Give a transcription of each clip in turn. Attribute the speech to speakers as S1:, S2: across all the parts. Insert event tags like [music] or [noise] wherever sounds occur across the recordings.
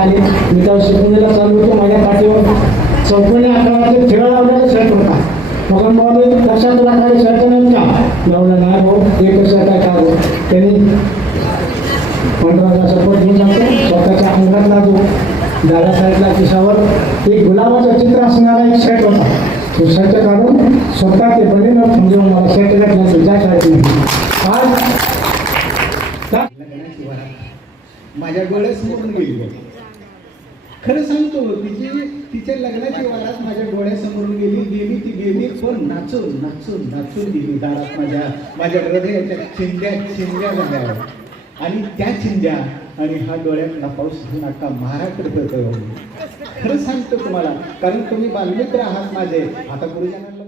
S1: आले. मी त्या शिकवणीला चालू होतो माझ्या पाठीवर चौकोनी आकाराचे खेळ लावलेला शर्ट होता. मग मला लक्षात तुला काही शर्ट नाहीत का? लावला नाही भाऊ एक शर्ट आहे का भाऊ त्यांनी पंधरा सपोर्ट घेऊन जातो स्वतःच्या अंगात लागू डाव्या साईडला खिशावर एक गुलाबाचं चित्र असणारा एक शर्ट होता. तो शर्ट काढून स्वतः ते बनेनं म्हणजे मला शर्ट घातला तुझ्या शाळेत का
S2: माझ्या डोळ्यासमोरून गेली खरं सांगतो तिची तिच्या लग्नाची वारात माझ्या डोळ्यासमोरून गेली गेली ती गेली पण नाचून नाचून नाचून गेली दारात माझ्या माझ्या हृदयाच्या चिंध्या चिंध्या झाल्या आणि त्या चिंध्या आणि हा डोळ्यातला पाऊस घेऊन आता महाराष्ट्र पडतोय खरं सांगतो तुम्हाला कारण तुम्ही बालमित्र आहात माझे. आता गुरुजनांना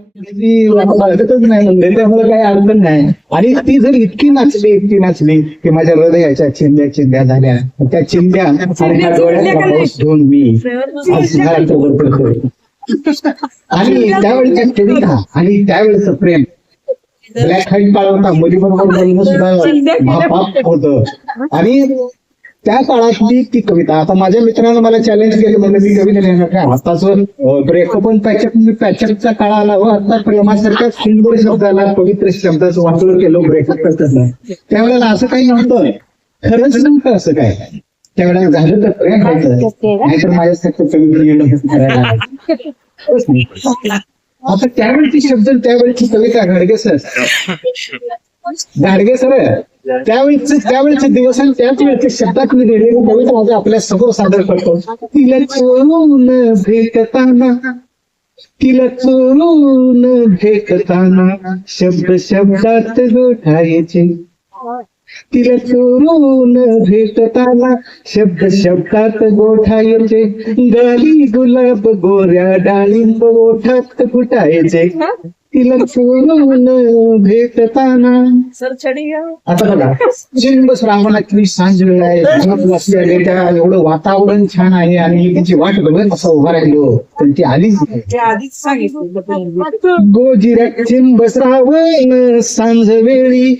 S2: नाही काही अडचण नाही. आणि ती जर इतकी नाचली इतकी नाचली की माझ्या हृदयाच्या चिंध्या चिंध्या झाल्या. त्या चिंध्या आणि त्या डोळ्यातला पाऊस घेऊन मी आणि त्यावेळेची कविता आणि त्यावेळेचं प्रेम ब्लॅक व्हाईट काळ होता मुली बरोबर बोलणं सुद्धा महापाप होत. आणि त्या काळातली ती कविता आता माझ्या मित्रानं मला चॅलेंज केलं म्हणजे मी कविता लिहिणार काय आताच ब्रेकअप पण पॅचअप पॅचअपचा काळ आला हो आता प्रेमासारख्या सुंदर शब्दाला पवित्र शब्दाचं वापर केलं ब्रेकअप करतात त्यावेळेला असं काही नव्हतं. खरंच नव्हतं असं काय त्यावेळेला झालं तर प्रेम नाहीतर माझ्यासारखं कविता करायला आता त्यावेळेची शब्द त्यावेळेची कविता घडगे सर धाडगे सर त्यावेळेचे त्यावेळेचे दिवस आणि त्याच वेळेचे शब्दात मी लिहिलेली कविता आज आपल्यासमोर सादर करतो. तिला चोरून भेटताना तिला चोरून भेटताना शब्द शब्दात गोठायचे तिला चोरून भेटताना शब्द शब्दात गोठायचे गाली गुलाब गोऱ्या डाळिंब ओठात फुटायचे. तिला चोरून भेटताना.
S3: सर चढी गया
S2: आता बघा चिंब श्रावणातली सांज वेळ आहे एवढं वातावरण छान आहे आणि तिची वाट बघत असं उभा राहिलो. पण ती आलीच नाही.
S3: ते आधीच सांगितलं
S2: सांज वेळी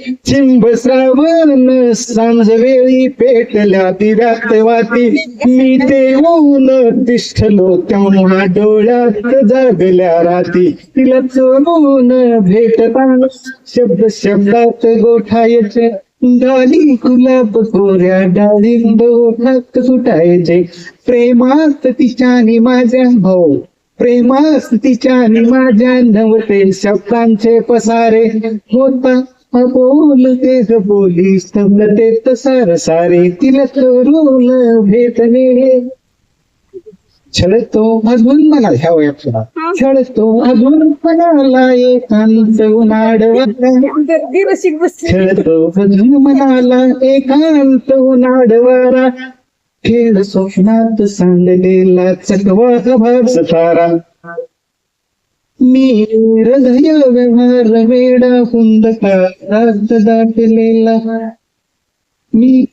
S2: सांज वेळी पेटल्या दिव्यात वाती मी ते ऊन तिष्ठलो तेव्हा डोळ्यात जागल्या राती. तिला चोरून भेटताना शब्द शब्दात गोठायचे. डाली गुलाब कोऱ्या डाळिंब नक सुटायचे. प्रेमात तिच्याने माझ्या भाऊ प्रेमात तिच्याने माझ्या नवते शब्दांचे पसारे. होता बोल ते बोली ते तसार सारे. तिला चोरून भेटणे. छळतो अजून मला ह्या वयात सुद्धा छळतो अजून मनाला एकांत
S3: बसते
S2: खेळतो अजून मनाला एकांत उन्हाडवारा खेळ स्वप्नात सांडलेला चकवा भास तारा मी हृदय व्यवहार वेडा हुंदका रात दाटलेला मी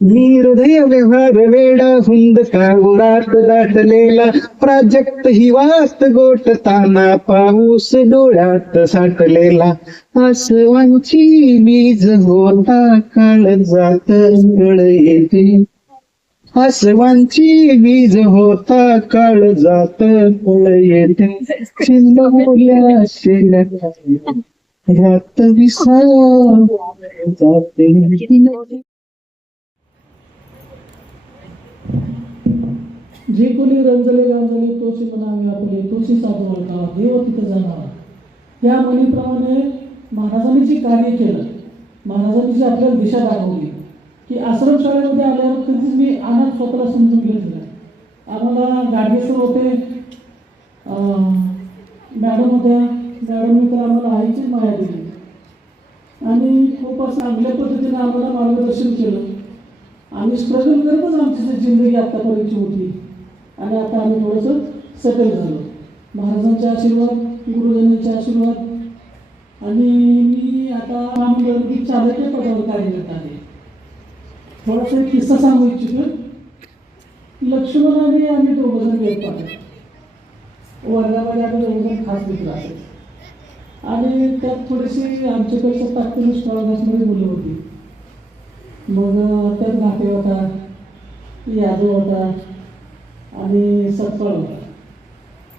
S2: मी हृदय व्यवहार वेडा हुंद कागुरात दाटलेला. प्राजक्त हिवात गोटताना पाऊस डोळ्यात साठलेला. आसवांची बीज होता काळ जात कळ येते. आसवांची बीज होता काळ जात कळ येते. चिंबवल्या शेल्या ह्यात विसर जाते.
S1: जे कोणी रंजले गांजले तोची म्हणावे आपले तोची साधू ओळखावा देव तिथं जाणार. त्या मुलीप्रमाणे महाराजांनी जे कार्य केलं महाराजांनी जी आपल्याला दिशा दाखवली की आश्रम शाळेमध्ये आल्यावर कधीच मी आनंद स्वतःला समजून घेतलं नाही. आम्हाला गाडगेसर होते. मॅडम होत्या मॅडमनी तर आम्हाला आईची माया दिली. आणि खूपच चांगल्या पद्धतीने आम्हाला मार्गदर्शन केलं. आम्ही स्ट्रगल करतच आमची जी जिंदगी आत्तापर्यंतची होती. आणि आता आम्ही थोडंसं सेटल झालो. महाराजांचे आशीर्वाद गुरुजनांचे आशीर्वाद. आणि मी आता महामंडळामध्ये चालक पदावर कार्यरत आहे. थोडासा एक किस्सा सांगू इच्छितो. लक्ष्मण आणि आम्ही दोघंजण गेट पाहतो वर्गामध्ये आम्ही दोघंजण खास मित्र आहे आणि त्यात थोडीशी आमच्यापेक्षा तात्पुरती स्ट्रॉंग मुलं होती. मग त्यात नाते होता यादव होता आणि सत्कार होता.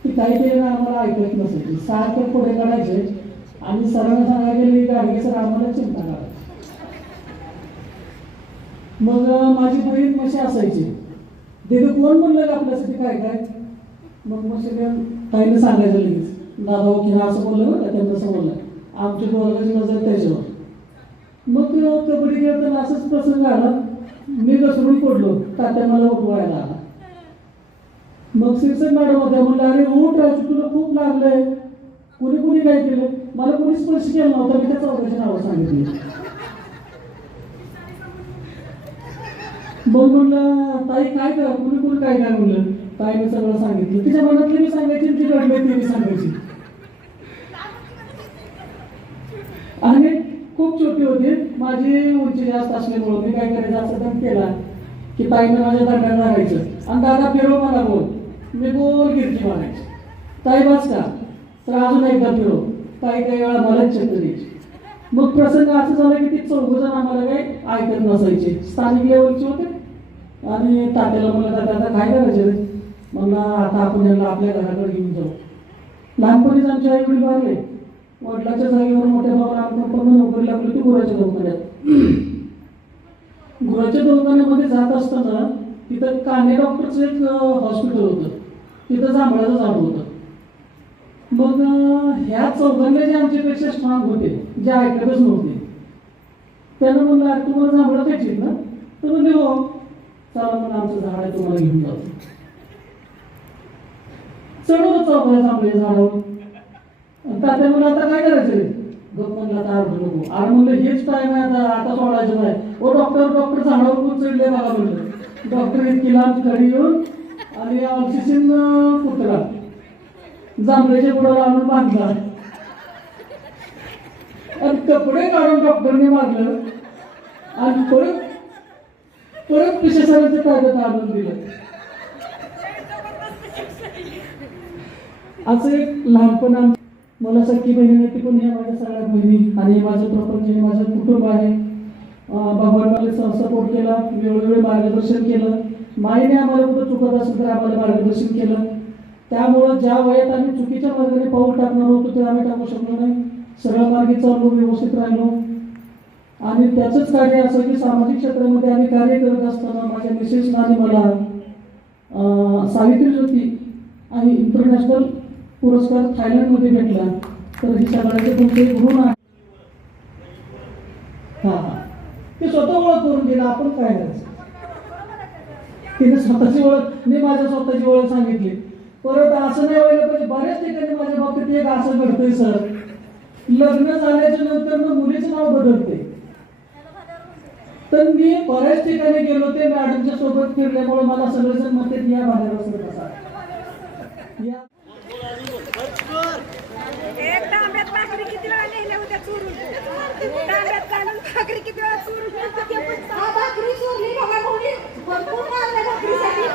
S1: की काही काही आम्हाला ऐकत नसायची सारखे पुढे काढायचे आणि सरांना सांगायला गेले गाडगे सर आम्हाला चिंता काढायची मग माझी बहीण मशी असायची. तिथे कोण म्हणलं का आपल्यासाठी काय काय? मग मग ताईने सांगायचं लगेच. दादा की हा असं बोललं बरं त्यांना असं बोललं. आमच्या दोघांची नजर त्याच्यावर. मग कबड्डी खेळताना असंच प्रसंग आला. मी घसरून पडलो. तात्या मला उठवायला. मग शिरसट मॅडम होत्या म्हणलं अरे उठ राजू तुला खूप लागलंय. कुणी कुणी काय केलं? मला कुणी स्पर्श केला नव्हता. मी त्या चौघाची नावं सांगितली. मग म्हणलं ताई काय करा? कुणी कुणी काय काय म्हणलं ताईने सगळं सांगितलं. तिच्या मनातली मी सांगायची ती घडले ती मी सांगायची. आणि खूप छोटी होती. माझी उंची जास्त असल्यामुळं मी काय करायचं? असं तर केला की ताईने माझ्या दंडात लागायचं. आणि दादा फिरव मला बोल. मी गोल गिरकी मारायची ताई बस. का तर अजून एकदा फिरो ताई काही वेळा मलाच चक्कर द्यायची. मग प्रसंग असं झाला की ती चौघजण आम्हाला काही ऐकत नसायचे. स्थानिक लेवलचे होते. आणि तात्याला म्हणलं तात्या आता काय करायचे रे? म्हणलं आता आपण यांना आपल्या घराकडे घेऊन जाऊ. लहानपणीच आमच्या आई वडील वारले. वडिलाच्या जागेवर मोठ्या भावाला आपण नोकरी लागली ती गुराच्या दवाखान्यात. गुराच्या दवाखान्यामध्ये जात असताना तिथं काने डॉक्टरचं एक हॉस्पिटल होतं. तिथं जांभळाचं झाड होतं. मग ह्या चौघांना जे आमच्यापेक्षा स्ट्रॉंग होते जे ऐकतच नव्हते त्यानं म्हणलं अरे तुम्हाला जांभळं खायची ना? तर म्हणले हो. चला म्हणून आमचं झाड आहे तुम्हाला घेऊन जाऊ. चढवलं चौघाला जांभळे झाडावर. तात्या म्हणलं आता काय करायचं रे? गप म्हणलं आता अर्ध नको. अरे म्हणलं हेच टाईम आहे आता आता सोडायचं नाही. ओ डॉक्टर डॉक्टर झाडावर चढले बघा म्हणलं. डॉक्टर इतकी लांब कडी येऊन हो. आणि ऑक्सिजन पुतळा जांभळ्याच्या पुढं आणून बांधला. आणि कपडे काढून डॉक्टरने मारलं. आणि परत परत पिशेसरांच्या ताब्यात आणून दिलं. असं एक लहानपण मला सख्खी बहिणी ती पण ह्या माझ्या सगळ्या बहिणी आणि हे माझं प्रपंच हे माझं कुटुंब आहे. भगवान मला सपोर्ट केला. वेळोवेळी मार्गदर्शन केलं. माईने आम्हाला कुठं चुकत असेल तर आम्हाला मार्गदर्शन केलं. त्यामुळं ज्या वयात आम्ही चुकीच्या मार्गाने पाऊल टाकणार होतो ते आम्ही टाकू शकलो नाही. सरळ मार्गी चाललो व्यवस्थित राहिलो. आणि त्याचंच कार्य असं की सामाजिक क्षेत्रामध्ये आम्ही कार्य करत असताना माझ्या मिसेसना आणि मला सावित्री ज्योती आणि इंटरनॅशनल पुरस्कार थायलंडमध्ये भेटला. तर ही सगळ्याचे तुमचे ऋण आहे हा. ते स्वतः ओळख करून दिला आपण काय करायचं? तिने स्वतःची ओळख मी माझ्या स्वतःची ओळख सांगितली. परत असं नाही व्हायला पाहिजे बऱ्याच ठिकाणी माझ्या बाबतीत एक असं घडतंय सर. लग्न झाल्याच्यानंतर मग मुलीचं नाव बदलते. तर मी बऱ्याच ठिकाणी गेलो ते मॅडमच्या सोबत फिरल्यामुळे मला सगळेजण म्हणतात या बाहेर बसत बसा. या.
S4: किती वेळा नेल्या होत्या चोरून तांब्यात घालून भाकरी किती वेळा चोरून नेल्या ते पण सांग.
S5: हा भाकरी चोरली बघा कोणी भरपूर मारल्या भाकरीसाठी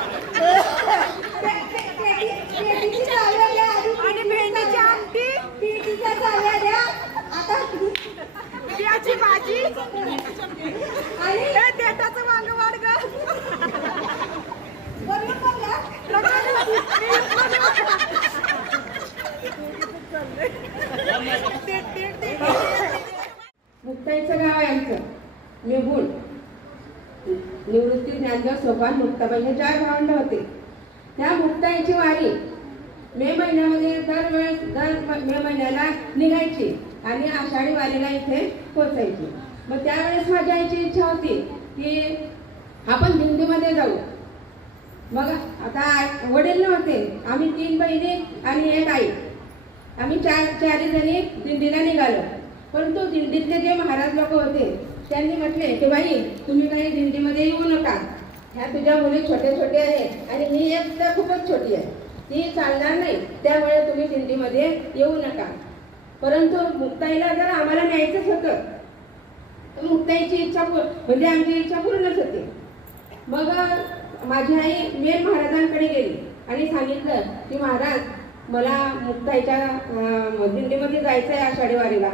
S5: पे- पे- पेटी- पेटीची चाव्या द्या आधी
S4: आणि भेंडीची आमटी
S5: पेटीच्या चाव्या द्या आता
S4: बियाची भाजी.
S5: आणि
S4: हे देठाचं वांग वाढ ग.
S6: मुक्ताईचं गाव आहे आमचं. निगुण निवृत्ती ज्ञानदेव सोपान मुक्ताबाई. हे चार भावंड होते. त्या मुक्ताईची वारी मे महिन्यामध्ये दरवेळेस दर मे महिन्याला निघायची. आणि आषाढी वारीला इथे पोचायची मग त्यावेळेस माझी आईची इच्छा होती की आपण दिंडीमध्ये जाऊ. मग आता वडील नव्हते. आम्ही तीन बहिणी आणि एक आई. आम्ही चार चारही जणी दिंडीला निघालो. परंतु दिंडीतले जे महाराज लोक होते त्यांनी म्हटले की बाई तुम्ही काही दिंडीमध्ये येऊ नका. ह्या तुझ्या मुली छोटे छोटे आहेत आणि ही एक तर खूपच छोटी आहे. ती चालणार नाही. त्यामुळे तुम्ही दिंडीमध्ये येऊ नका. परंतु मुक्ताईला जर आम्हाला न्यायचंच होतं तर मुक्ताईची इच्छा म्हणजे आमची इच्छा पूर्णच होती. मग माझी आई मेन महाराजांकडे गेली आणि सांगितलं की महाराज मला मुक्ताईच्या दिंडीमध्ये जायचं आहे आषाढी वारीला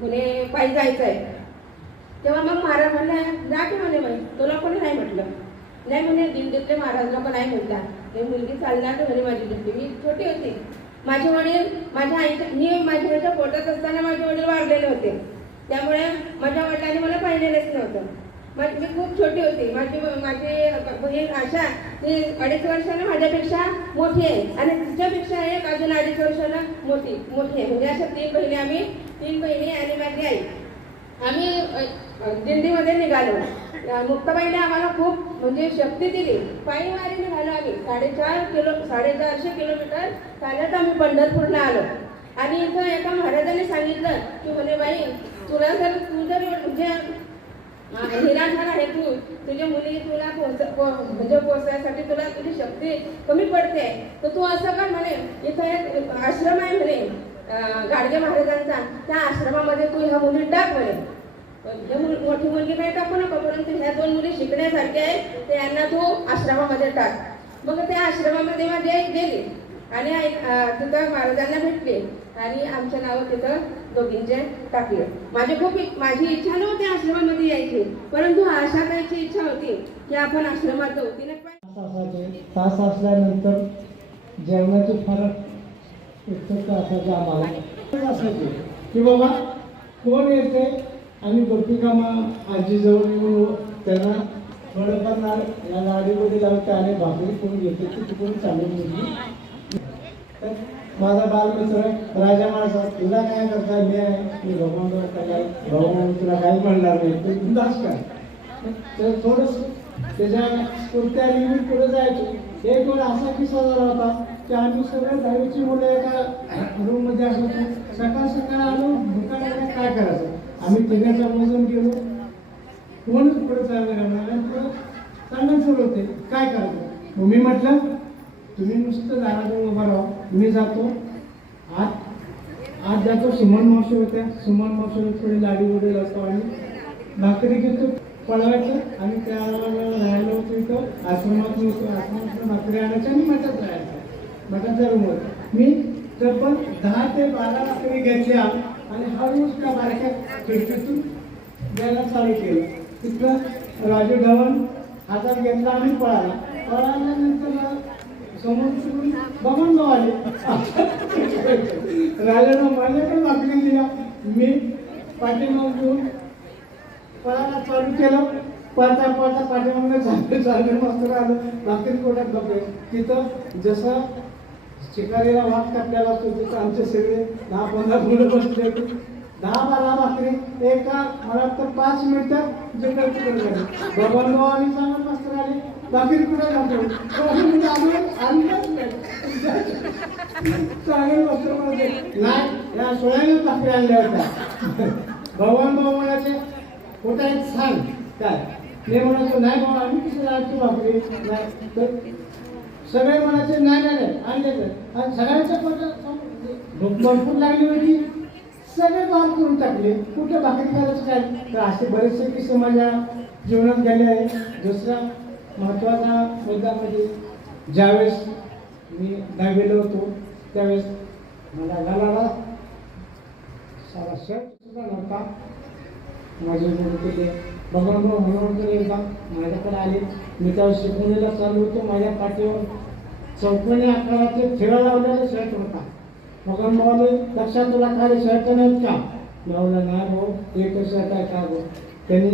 S6: म्हणे पायी जायचं आहे तेव्हा मग महाराज म्हणला जा की म्हणे म्हणे तुला कोणी नाही म्हटलं. नाही म्हणे दिंडीतले महाराज लोक नाही म्हणता ते मुलगी चालणार म्हणे माझी दिंडी मी छोटी होती. माझे वडील माझ्या आईच्या मी माझ्या आईच्या पोटात असताना माझे वडील वारलेले होते. त्यामुळे माझ्या वडिलांनी मला पाहिलेलंच नव्हतं. मग मी खूप छोटी होती. माझी माझी बहीण आशा ती अडीच वर्षानं माझ्यापेक्षा मोठी आहे आणि तिच्यापेक्षा एक अजून अडीच वर्षानं मोठी मोठी आहे. म्हणजे अशा तीन बहिणी आम्ही तीन बहिणी आणि माझी आई. आम्ही दिल्लीमध्ये निघालो. मुक्ताबाईने आम्हाला खूप म्हणजे शक्ती दिली. पायी वारीने झालो आम्ही साडेचार किलो साडेचारशे किलोमीटर चालत आम्ही पंढरपूरला आलो. आणि इथं एका महाराजांनी सांगितलं की म्हणे बाई तुला जर तू जर म्हणजे झाला आहे तू तुझ्या मुली तुला पोहोच म्हणजे पोहोचण्यासाठी तुला तुझी शक्ती कमी पडते. तर तू असं कर म्हणे इथं एक आश्रम आहे म्हणे गाडगे महाराजांचा. त्या आश्रमामध्ये तू ह्या मुली टाक म्हणे. मोठी मुलगी काही टाकू नको परंतु ह्या दोन मुली शिकण्यासारख्या आहे ते यांना तू आश्रमामध्ये टाक. मग त्या आश्रमामध्ये माझी आई गेली. आणि तिथं महाराजांना भेटले. आणि आमच्या नावं तिथं दोघींचे टाकले. माझी खूप माझी इच्छा नव्हती आश्रमामध्ये यायची परंतु आशा करायची इच्छा होती की आपण आश्रमात जाऊ. तिने
S4: तास असल्यानंतर जेवणाची फरक असायची आम्हाला? असायची. की बाबा कोण येते? आणि गोपिकामा आजीजवळ येऊन त्यांना थोडंफार नाड या गाडीमध्ये लावते आणि भाकरी कोण घेते ती तिकडून चालू घेतली. तर माझा बालमित्र राजा माणसा तुला काय करता मी आहे. मी भगवान काय भगवान तुला काही म्हणणार नाही. तू बिंदास काय? तर थोडस त्याच्या कुर्त्याने लिहून पुढे जायचो. एक वेळ असा किस्सा झाला होता की आम्ही सगळ्या दहावीची मुलं एका रूममध्ये सकाळ सकाळ आलो दुकानाला काय करायचं? आम्ही तिघाच्या मोजून गेलो. कोणच पुढे चालणार नाही. पुढे चालणं सुरू होते. काय करायचं? मग मी म्हटलं तुम्ही नुसतं दारातून उभा राहा. मी जातो. आत आज जातो. सुमन मावशी होत्या. सुमन मावशीला थोडी लाडी वगैरे असतो आणि भाकरी घेतो. पळवायचं आणि त्यावेळेला राहायला होतो इथं. आश्रमात होतो आश्रमात भाकरी आणायचं आणि मठात राहायचं मठाच्या रूमवर मी तब्बल दहा ते बारा भाकरी घेतल्या आणि हळूहळू त्या बारक्या खिडकीतून द्यायला चालू केलं. तिथलं राजू धवन हातात घेतला आणि पळाला. पळाल्यानंतर समोर तिकडून बघून जाऊ आले. राजानं माझ्याकडे बातमी दिल्या. मी पाठीमाग घेऊन पळायला चालू केलं. पळता पळता पाठीमागनं चालू चालू मस्त आलं. बाकी पोटात बघले तिथं जसं शिकारीला वाट कापल्याला असतो तिथं आमचे सगळे दहा पंधरा मुलं बसले दहा बारा भाकरी एका मला तर पाच मिनिटात जिकडे तिकडे झाले भगवान भाऊ चांगलं मस्त आले बाकी कुठे घालतो आणलंच नाही. चांगलं वस्त्र म्हणजे नाही या सोळ्याने भाकरी आणल्या होत्या. भगवान भाऊ म्हणायचे कुठं आहेत सांग. काय? मी म्हणायचो नाही बाबा आम्ही कसं जायचो भाकरी? नाही. तर सगळे म्हणायचे नाही नाही नाही आणि सगळ्यांच्या पोटात भूक भरपूर लागली होती. सगळे काम करून टाकले. कुठे भाकरी करायचं काय? तर असे बरेचसे किस्से माझ्या जीवनात गेले आहे. दुसरा महत्त्वाचा मुद्दा म्हणजे ज्यावेळेस मी दहावीला होतो त्यावेळेस मला घालाला सारा शर्ट सुद्धा नव्हता. माझे मुलं केले भगवान म्हणून एकदा माझ्याकडे आले. मी त्यावर शिकवणीला चालू होतो. माझ्या पाठीवर चौकोनी आकाराचे ठेवा लावलेले शर्ट होता. भगवान भावाने लक्षात तुला काय शर्ट नाहीत का? लावलं नाही भाऊ. एक शर्ट आहे का भाऊ त्यांनी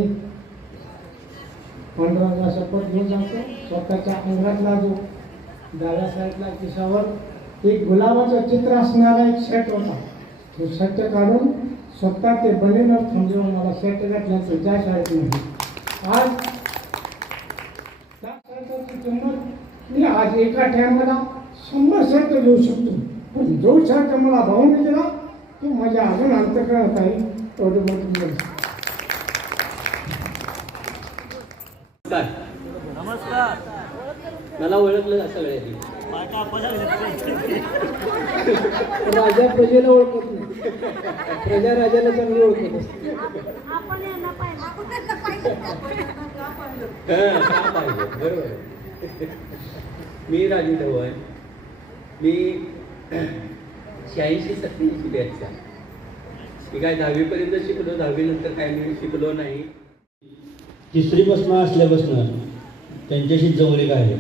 S4: पंधरा शपथ घेऊन जातो. स्वतःच्या अंगातला जो डाव्या साईडला खिशावर एक गुलाबाचं चित्र असणारा एक शर्ट होता. तो शर्ट काढून स्वतः ते बनेनर थांबवून मला शर्ट घातल्याचं ज्या शाळेत नाही आज त्या शर्टाची किंमत मी आज एका टायमाला शंभर शर्ट घेऊ शकतो. पण जो शर्ट मला भाऊने दिला तो माझ्या अजून अंतकरणात आहे एवढं मोठं.
S7: नमस्कार. मला ओळखलं का सगळ्यांनी
S4: राजा प्रजेला ओळखत. प्रजा राजाला चांगली ओळखत असते
S8: आपण यांना पाहिजे आपण त्यांना पाहिजे
S7: हं, का पाहिजे? बरोबर. आहे. मी राजू ढवण मी शहाऐंशी सत्त्याऐंशी बॅचचा मी काय दहावीपर्यंत शिकलो दहावीनंतर काय मी शिकलो नाही.
S9: तिसरीपासून असल्यापासून त्यांच्याशी जवळीक आहे.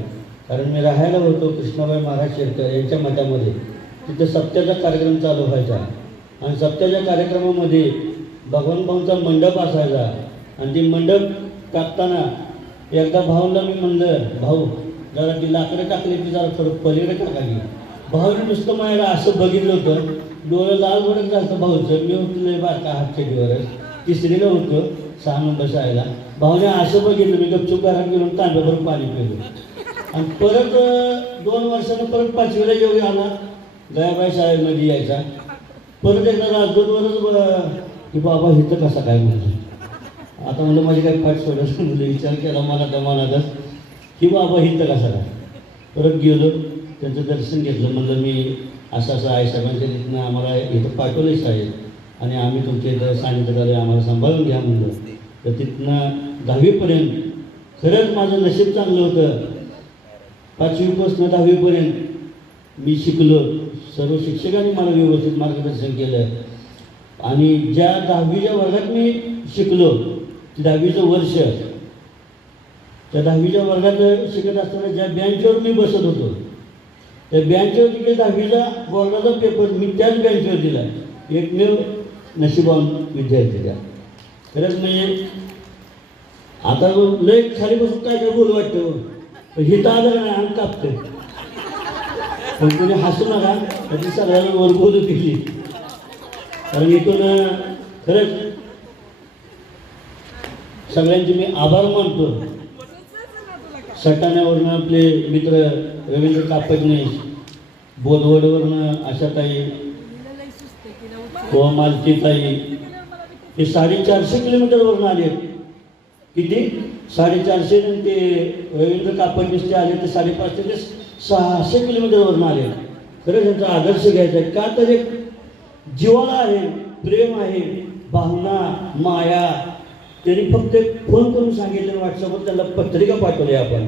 S9: कारण मी राहायला होतो कृष्णाबाई महाराज शेरकर यांच्या मठामध्ये. तिथे सप्त्याचा कार्यक्रम चालू व्हायचा. आणि सप्त्याच्या कार्यक्रमामध्ये भगवानभाऊंचा मंडप असायचा. आणि ती मंडप टाकताना एकदा भाऊला मी म्हणलं भाऊ जरा ती लाकडं टाकली ती जरा थोडं पलीकडे टाकाली भाऊने नुसतं माझ्याला असं बघितलं होतं. डोळं लाल भडक जास्त भाऊचं. मी उठलं बा का हातच्या दिवस तिसरीला होतो सहा नंबर शाळेला. भाऊने असं बघितलं मी गपचूप घरात गेलो तांब्याभरून पाणी पिलं. आणि परत दोन वर्षानं परत पाचवीला येऊ आला. दयाबाई शाळेमध्ये यायचा. परत एकदा राजगडवरच की बाबा हिथं कसा काय म्हणतो आता म्हणलं माझी काही पाठ सोडत म्हणलं विचार केला मला त्या मनातच. की बाबा हिथं कसा काय? परत गेलो त्यांचं दर्शन घेतलं. म्हणलं मी असं असं आहे साहेबांच्या तिथनं आम्हाला इथं पाठवले साहेब आणि आम्ही तुमच्या इथं सांगितलं आम्हाला सांभाळून घ्या म्हणलं. तर तिथनं दहावीपर्यंत खरंच माझं नशीब चांगलं होतं. पाचवीपासून दहावीपर्यंत मी शिकलो. सर्व शिक्षकांनी मला व्यवस्थित मार्गदर्शन केलं. आणि ज्या दहावीच्या वर्गात मी शिकलो ते दहावीचं वर्ष त्या दहावीच्या वर्गात शिकत असताना ज्या बेंचवर मी बसत होतो त्या बँचवर तिकडे दहावीचा बोर्डाचा पेपर मी त्याच बँचवर दिला. एकमेव नशिबान विद्यार्थी. त्या खरंच म्हणजे आता लय खाली बसून काय काय बोल वाटतं? पण हिथं आलं नाही अंग कापते पण तुम्ही हसू नका त्याची सगळ्यांना वर बोलू केली. कारण इथून खरंच सगळ्यांचे मी आभार मानतो. सटाण्यावरनं आपले मित्र रवींद्र कापटणे बोधवडवरनं आशाताई व मालतीताई हे साडेचारशे किलोमीटरवरनं आले. किती? साडेचारशे ते रवींद्र कापडनीस आले ते साडेपाचशे ते सहाशे किलोमीटरवरून आले. खरंच त्यांचा आदर्श घ्यायचा आहे. का तर एक जीवाला आहे प्रेम आहे भावना माया. त्यांनी फक्त एक फोन करून सांगितलं व्हॉट्सअपवर त्यांना पत्रिका पाठवली आपण.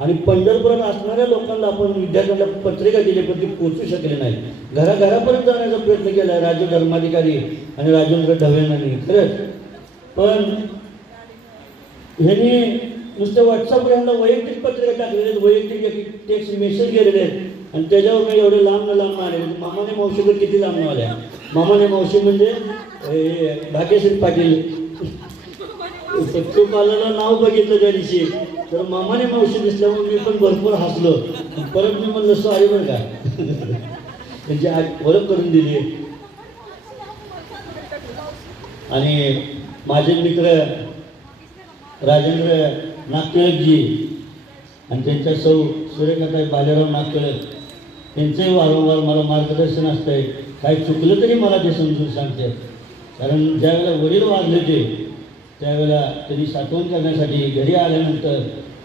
S9: आणि पंढरपुरात असणाऱ्या लोकांना आपण विद्यार्थ्यांना पत्रिका दिली पण ती पोचू शकले नाही. घराघरापर्यंत जाण्याचा प्रयत्न केला. राज्य धर्माधिकारी आणि राजेंद्र ढवेणांनी खरंच. पण ह्यांनी नुसतं व्हॉट्सअपवर यांना वैयक्तिक पत्रिका टाकलेले वैयक्तिक टेक्स्ट मेसेज गेलेले आहेत. आणि त्याच्यावर मी एवढे लांब न लांब आले म्हणजे मामाने मावशीकडे किती लांब आल्या मामाने मावशी म्हणजे हे, भाग्यश्री पाटील. सत्यपालाला नाव बघितलं त्या दिवशी. तर मामाने मावशी दिसल्यामुळे मी पण भरपूर हसलो. परत मी म्हणलं सॉरी बरं का? [laughs] त्यांची आज ओळख करून दिली. आणि माझे मित्र राजेंद्र नागटिळकजी आणि त्यांच्या सौ सूर्यकांताई बालेराव नागटिळक त्यांचंही वारंवार मला मार्गदर्शन असतंय. काही चुकलं तरी मला ते समजून सांगते. कारण ज्यावेळेला वडील वाढले ते त्यावेळेला त्यांनी साठवण करण्यासाठी घरी आल्यानंतर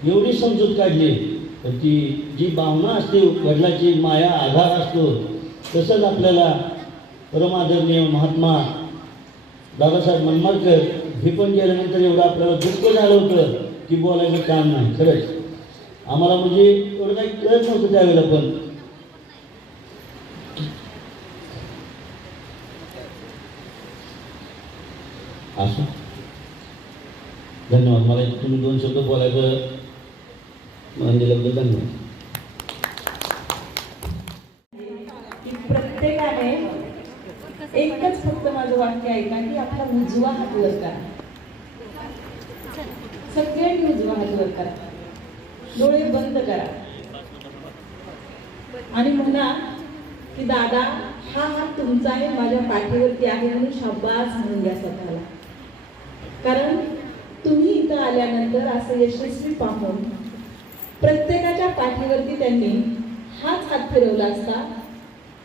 S9: एवढी समजूत काढली. तर ती जी भावना असते वडिलाची माया आधार असतो तसंच आपल्याला परमादरणीय महात्मा दादासाहेब मनमाडकर हे पण गेल्यानंतर एवढं आपल्याला दुःख झालं होतं. की बोलायचं काम नाही खरंच. आम्हाला म्हणजे एवढं काही कळत नव्हतं त्यावेळेला पण. असं. धन्यवाद. मला तुम्ही दोन शब्द बोलायचं म्हणजे मला दिल्याबद्दल धन्यवाद.
S3: प्रत्येकाने एकच फक्त माझं वाक्य ऐका की आपला उजवा हात वर करा. सगळ्यांनी उजवा हात करा. डोळे बंद करा. आणि म्हणा की दादा हा हात तुमचा आहे माझ्या पाठीवरती आहे म्हणून शाबास म्हणून घ्या स्वतःला. कारण तुम्ही इथं आल्यानंतर असं यशस्वी पाहून प्रत्येकाच्या पाठीवरती त्यांनी हाच हात फिरवला असता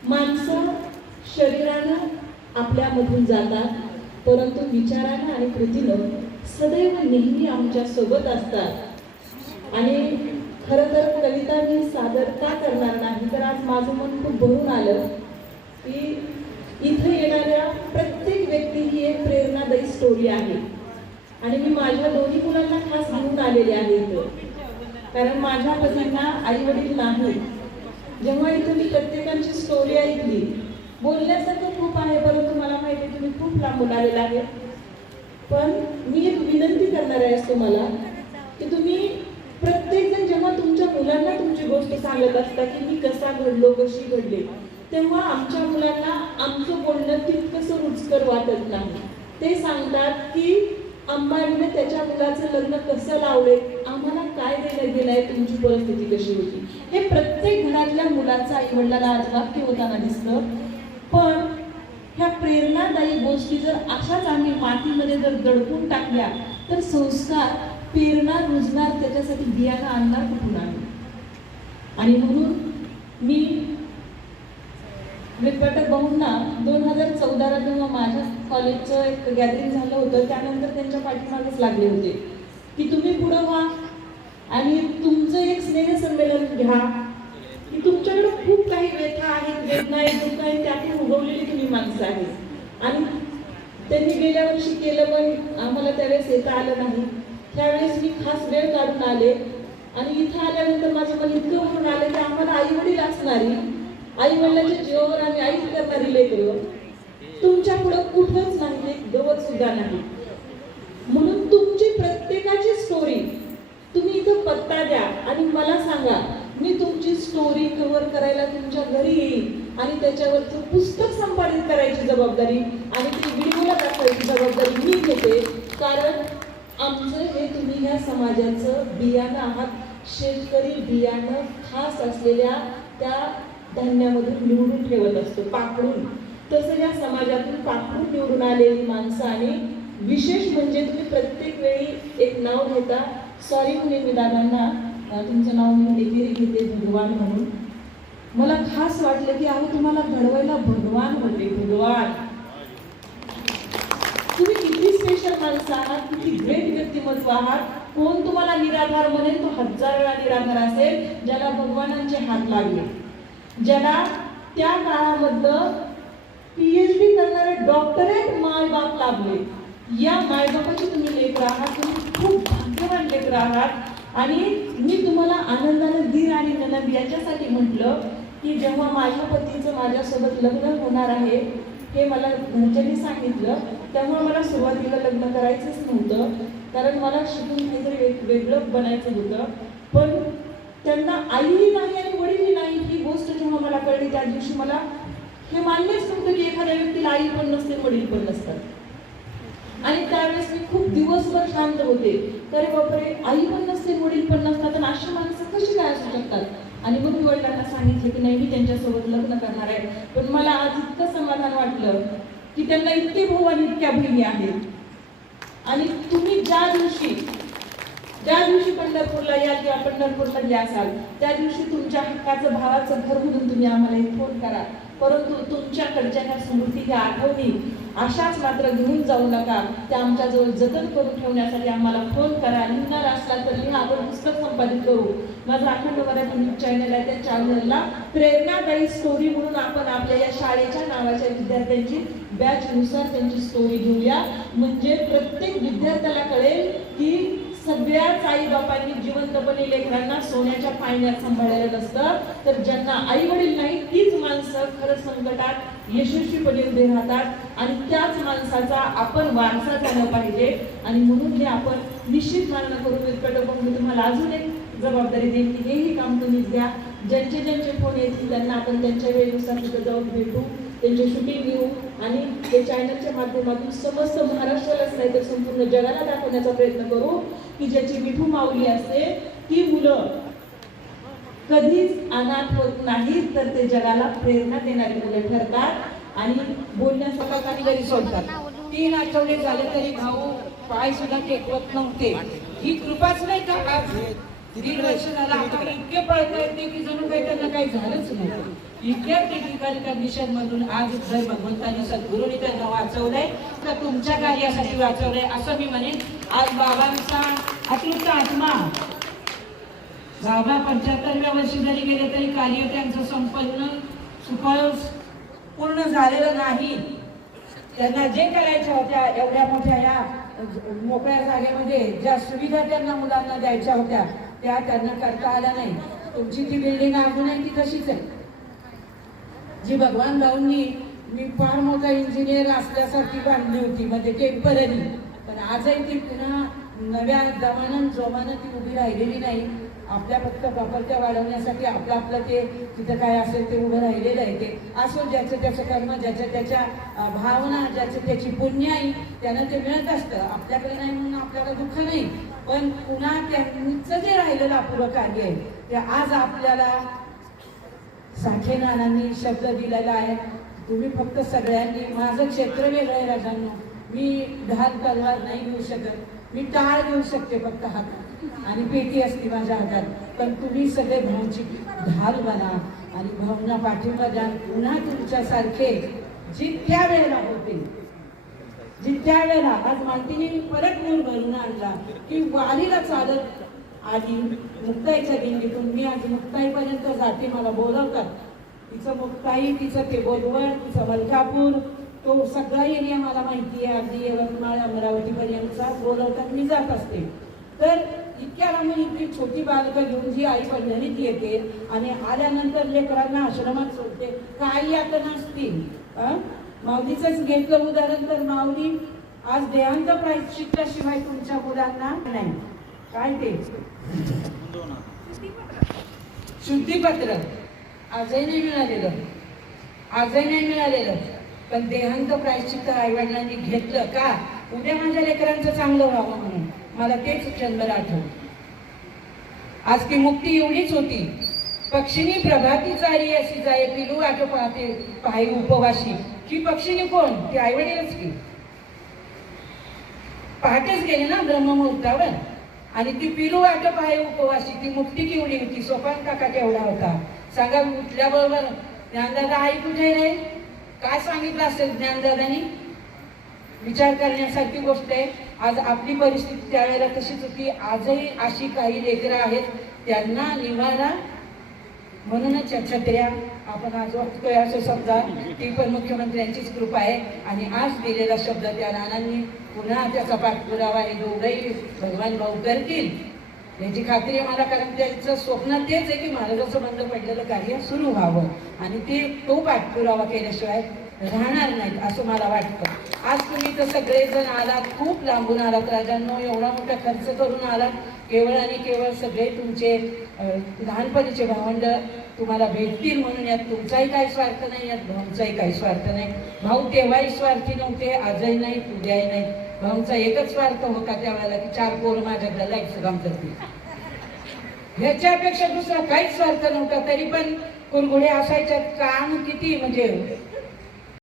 S3: माणसं शरीरानं आपल्यामधून जातात परंतु विचारानं आणि कृतीनं सदैव नेहमी आमच्यासोबत असतात. आणि खरं तर कविता मी सादर का करणार नाही तर आज माझं मन खूप भरून आलं की इथं येणाऱ्या प्रत्येक व्यक्ती ही एक प्रेरणादायी स्टोरी आहे. आणि मी माझ्या दोन्ही मुलांना खास घेऊन आलेले आहे इथं. कारण माझ्या पतींना आई वडील नाही. जेव्हा इथं मी प्रत्येकांची स्टोरी ऐकली बोलण्यासारखं खूप आहे परंतु मला माहिती आहे तुम्ही खूप लांबून आलेला आहे पण मी एक विनंती करणार आहे तुम्हाला की तुम्ही प्रत्येक जण जेव्हा तुमच्या मुलांना तुमची गोष्ट सांगत असता की मी कसा घडलो कशी घडले तेव्हा आमच्या मुलांना आमचं बोलणं तितकंसं रुचकर वाटत नाही. ते सांगतात की अंबानीने त्याच्या मुलाचं लग्न कसं लावले आम्हाला काय देणं गेलंय तुमची परिस्थिती कशी होती? हे प्रत्येक घरातल्या मुलाचं आई वडिलांना आज वाक्य होताना दिसतं. पण प्रेरणादायी गोष्टी जर अशाच आम्ही मातीमध्ये जर दडपून टाकल्या तर संस्कार प्रेरणा रुजणार त्याच्यासाठी बियाणं आणणार कुठून आम्ही? आणि म्हणून मी विद्यापीठ भाऊंना दोन हजार चौदाला जेव्हा माझ्या कॉलेजचं एक गॅदरिंग झालं होतं त्यानंतर त्यांच्या पाठीमागेच लागले होते. की तुम्ही पुढं व्हा आणि तुमचं एक स्नेहसंमेलन घ्या. की तुमच्याकडे खूप काही व्यथा आहेत वेदना आहेत दुःख आहेत त्यातून उगवलेली तुम्ही माणसं आहेत. आणि त्यांनी गेल्या वर्षी केलं पण आम्हाला त्यावेळेस येता आलं नाही. त्यावेळेस मी खास वेळ काढून आले. आणि इथं आल्यानंतर माझं मन इतकं होऊन आलं की आम्हाला आई वडील असणारी आई वडिलांच्या जीवावर आम्ही आई करणारी लेकरं तुमच्या पुढं कुठंच नाही एक गवत सुद्धा नाही. म्हणून तुमची प्रत्येकाची स्टोरी तुम्ही इथं पत्ता द्या आणि मला सांगा मी तुमची स्टोरी कव्हर करायला तुमच्या घरी येईल आणि त्याच्यावरचं पुस्तक संपादित करायची जबाबदारी आणि ती व्हिडिओला दाखवायची जबाबदारी मी घेते. कारण आमचं हे तुम्ही ह्या समाजाचं बियाणं आहात. शेतकरी बियाणं खास असलेल्या त्या धान्यामधून निवडून ठेवत असतो पाकडून. तसं या समाजातून पाकडून निवडून आलेली माणसं आणि विशेष म्हणजे तुम्ही प्रत्येक वेळी एक नाव घेता. सॉरी मुली मी तुमचं नाव मी डिग्री घेते भगवान म्हणून. मला खास वाटलं की अहो तुम्हाला घडवायला भगवान म्हणले भगवान. तुम्ही किती स्पेशल माणसं आहात किती ग्रेट व्यक्तिमत्व आहात. कोण तुम्हाला निराधार म्हणेल तो हजार वेळा निराधार असेल ज्याला भगवानांचे हात लागले. ज्याला त्या काळामधलं पीएचडी करणारे डॉक्टरेट मायबाप लाभले या मायबापाची तुम्ही लेकर आहात तुम्ही खूप भाग्यवान लेकर आहात. आणि मी तुम्हाला आनंदानं धीर आणि ननद याच्यासाठी म्हटलं की जेव्हा माझ्या पतीचं माझ्यासोबत लग्न होणार आहे हे मला घरच्यांनी सांगितलं तेव्हा मला सुरुवातीला लग्न करायचंच नव्हतं. कारण मला शिकून काहीतरी वेग वेगळं बनायचं होतं. पण त्यांना आईही नाही आणि वडीलही नाही ही गोष्ट जेव्हा मला कळली त्या दिवशी मला हे मान्यच नव्हतं की एखाद्या व्यक्तीला आई पण नसते वडील पण नसतात आणि त्यावेळेस मी खूप दिवसभर शांत होते अरे बापरे आई पण नसते वडील पण नसतात आणि अशी माणसं कशी काय असू शकतात? आणि मग मी वडिलांना सांगितलं की नाही मी त्यांच्यासोबत लग्न करणार आहे. पण मला आज इतकं समाधान वाटलं की त्यांना इतके भाऊ आणि इतक्या बहिणी आहेत. आणि तुम्ही ज्या दिवशी ज्या दिवशी पंढरपूरला या किंवा पंढरपूरला या असाल त्या दिवशी तुमच्या हक्काचं भावाचं घर म्हणून तुम्ही आम्हाला एक फोन करा. परंतु तुमच्याकडच्या ह्या स्मृती ह्या आठवणी अशाच मात्र घेऊन जाऊ नका. त्या आमच्याजवळ जतन करून ठेवण्यासाठी आम्हाला फोन करा. लिहिणार असला तर लिहा आपण पुस्तक संपादित करू. माझा अखंड मराठी न्यूज चॅनल आहे. त्या चॅनलला प्रेरणादायी स्टोरी म्हणून आपण आपल्या या शाळेच्या नावाच्या विद्यार्थ्यांची बॅचनुसार त्यांची स्टोरी घेऊया. म्हणजे प्रत्येक विद्यार्थ्याला कळेल की सगळ्याच आई बापांनी जिवंतपणे लेकरांना सोन्याच्या पाण्यात सांभाळलेलं नसतं तर ज्यांना आई वडील नाही तीच माणसं खरं संकटात यशस्वीपणे उभे राहतात आणि त्याच माणसाचा आपण वारसा झाला पाहिजे. आणि म्हणून हे आपण निश्चित मानणं करू विद्यापीठ मी तुम्हाला अजून एक जबाबदारी देईन की हेही काम तुम्हीच घ्या. ज्यांचे ज्यांचे फोन येतील त्यांना आपण त्यांच्या वेळेनुसार तिथं जाऊन भेटू. त्यांचे शूटिंग घेऊ आणि ते चॅनलच्या माध्यमातून समस्त महाराष्ट्रालाच नाही तर संपूर्ण जगाला दाखवण्याचा प्रयत्न करू. की ज्याची विठू माऊली असते ती मुलं कधीच अनाथ होत नाहीत तर ते जगाला प्रेरणा देणारी मुलं ठरतात आणि बोलण्यासारखा काही घरी सोडतात.
S6: तीन आठवडे झाले तरी भाऊ पाय सुद्धा टेकवत नव्हते. ही कृपाच नाही का आज दीड वर्ष झालं आपण इतके पळता येते की जणू काही त्यांना काही झालंच नाही. इतक्या टेक्निकल दिशांमधून आज जर भगवंतानी सद्गुरूने त्यांना वाचवलंय तर तुमच्या कार्यासाठी वाचवलंय असं मी म्हणेन. आज बाबांचा अतृप्त आत्मा बाबा पंच्याहत्तरव्या वर्षी जरी गेले तरी कार्य त्यांचं संपन्न सुफळ पूर्ण झालेलं नाही. त्यांना जे करायच्या होत्या एवढ्या मोठ्या या मोकळ्या जागेमध्ये ज्या सुविधा त्यांना मुलांना द्यायच्या होत्या त्या त्यांना करता आला नाही. तुमची ती बिल्डिंग अजूनही ती तशीच आहे. जी भगवान भाऊंनी मी फार मोठा इंजिनियर असल्यासारखी बांधली होती म्हणजे टेंपररी पण आजही ती पुन्हा
S10: नव्या जमानं जोमानं ती उभी राहिलेली नाही. आपल्या फक्त प्रॉपर्ट्या वाढवण्यासाठी आपलं आपलं ते तिथं काय असेल ते उभं राहिलेलं आहे. ते असो ज्याचं त्याचं कर्म ज्याच्या त्याच्या भावना ज्याचं त्याची पुण्याई त्यांना ते मिळत असतं. आपल्याकडे नाही म्हणून आपल्याला दुःख नाही. पण पुन्हा त्यांचं जे राहिलेलं अपुरं कार्य आहे ते आज आपल्याला साखेनानांनी शब्द दिलेला आहे. तुम्ही फक्त सगळ्यांनी माझं क्षेत्र वेगळं आहे राजांनो. मी ढाल तलवार नाही घेऊ शकत. मी टाळ घेऊ शकते फक्त हातात आणि पेटी असते माझ्या हातात. पण तुम्ही सगळे भावांची ढाल बना आणि भावना पाठिंबा द्या. पुन्हा तुमच्यासारखे जितक्या वेळेला होते जितक्या वेळेला आज मालतीने परत मूल भरून आणला की वारीला चालत आधी मुक्ताईच्या दिंडीतून मी आज मुक्ताईपर्यंत जाते मला बोलवतात. तिचं मुक्ताई तिचं ते बोलवण तिचं मलकापूर तो सगळा एरिया मला माहिती आहे. अगदी यवतमाळ अमरावतीपर्यंतचा बोलवतात मी जात असते. तर इतक्या लांबून इतकी छोटी बालकं घेऊन जी आई पंढरीत येते आणि आल्यानंतर लेकरांना आश्रमात सोडते काही आता नसतील अं? माऊलीचंच घेतलं उदाहरण तर माऊली आज देहांत प्रायश्चित्ताशिवाय तुमच्या मुलांना नाही. काय ते? शुद्धीपत्र आजही नाही मिळालेलं. आजही नाही मिळालेलं. पण देहांत प्रायश्चित्त आईवडिलांनी घेतलं का? उद्या माझ्या लेकरांचं चांगलं व्हावं म्हणून. मला तेच क्षणभर आठवलं आज ती मुक्ती एवढीच होती. पक्षिणी प्रभाती चारी अशी जाय पिलू आटो पाहते पायी उपवाशी. ही पक्षिणी कोण? ती आईवडीलच की. पहाटेच गेली ना ब्रह्ममुहूर्तावर. आणि ती पिलू वाटप आहे उपवासी ती मुक्ती केवढी होती सोपान काका केवढा होता. सांगा उठल्याबरोबर ज्ञानदादा आई कुठे रे? काय सांगितलं असेल ज्ञानदादानी? विचार करण्यासारखी गोष्ट आहे. आज आपली परिस्थिती त्यावेळेला तशीच होती. आजही अशी काही लेकरं आहेत. त्यांना निवारा म्हणूनच छत्र्या आपण आज बघतोय असं समजा ती पण मुख्यमंत्र्यांचीच कृपा आहे. आणि आज दिलेला शब्द त्या राणांनी पुन्हा त्याचा पाठपुरावा हे दोघंही भगवान भाऊ करतील. याची खात्री आहे मला कारण त्यांचं स्वप्न तेच आहे की महाराजाचं बंद पडलेलं कार्य सुरू व्हावं. आणि ते तो पाठपुरावा केल्याशिवाय राहणार नाहीत असं मला वाटतं. आज तुम्ही तर सगळेजण आलात खूप लांबून आलात राजांनो एवढा मोठा खर्च करून आलात. केवळ आणि केवळ सगळे तुमचे लहानपणीचे भावंड तुम्हाला भेटतील म्हणून यात तुमचाही काही स्वार्थ नाही यात भाऊंचाही काही स्वार्थ नाही. भाऊ तेव्हाही स्वार्थी नव्हते आजही नाही उद्याही नाही. भाऊंचा एकच स्वार्थ होता त्यावेळेला की चार पोर माझ्या घरला काम करतील. ह्याच्यापेक्षा दुसरा काहीच स्वार्थ नव्हता तरी पण कुरघोडे असायच्यात काम किती? म्हणजे